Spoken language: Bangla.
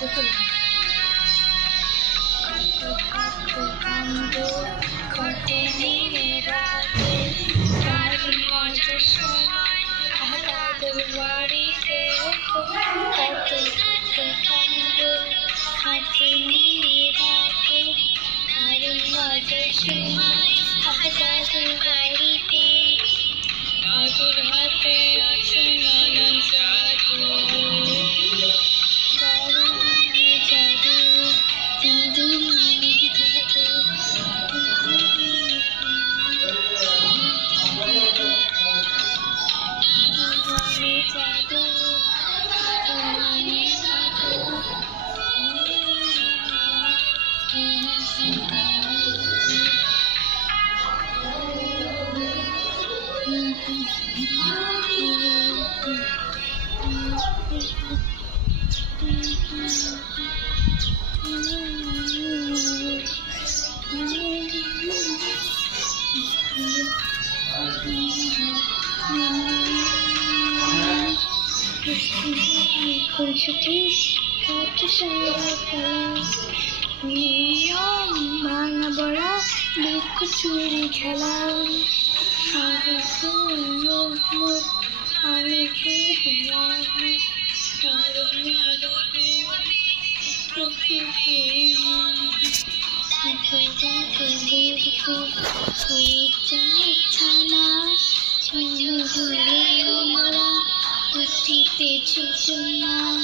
দেখুন কত নিয়ে রাতে তারি মজার সময় তাদের বাড়িতে কত কাণ্ড খাটে নিয়ে রাতে তারি মজার সময় তাদের বাড়িতে তাদের হাতে আছে নানান জাদু জাদু জাদু খুনসুটি কত সুন্দর খেলা নিয়ম ভাঙা বড়া লুকোচুরি খেলা অনেকে ছানা অতীতে ছোট না